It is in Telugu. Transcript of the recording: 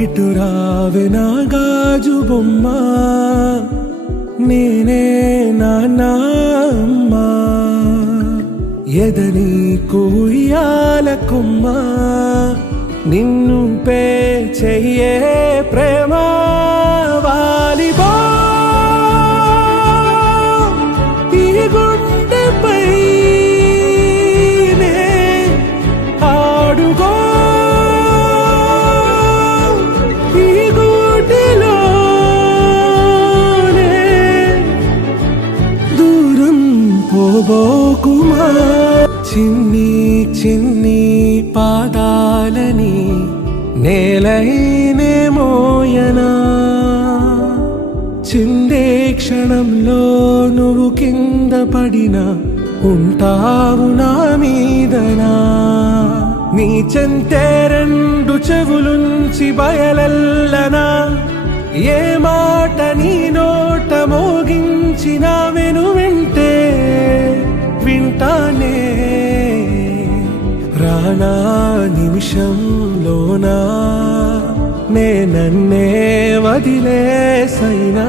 ఇటు రావే నా గాజు బొమ్మ, నేనే నాన్నమ్మ. ఎదని కూయాల కొమ్మ, నిన్ను పే చెయ్యే ప్రేమ. వాలిబో ఈ గుండెపై నే ఆడుగో, ఈ గుడిలోనే దూరం పోబోకుమా. చిన్ని చిన్ని పాదాలని నేలైనే మోయనా, చిందే క్షణంలో నువ్వు కింద పడినా ఉంటావు నా మీదనా. నీ చెంతే రెండు చెవులుంచి బయలల్లనా, ఏ మాట నీ నోట మోగించిన వెను వింటే వింటానే. రానా నిమిషంలోనా నే నన్నే వదిలేసైనా.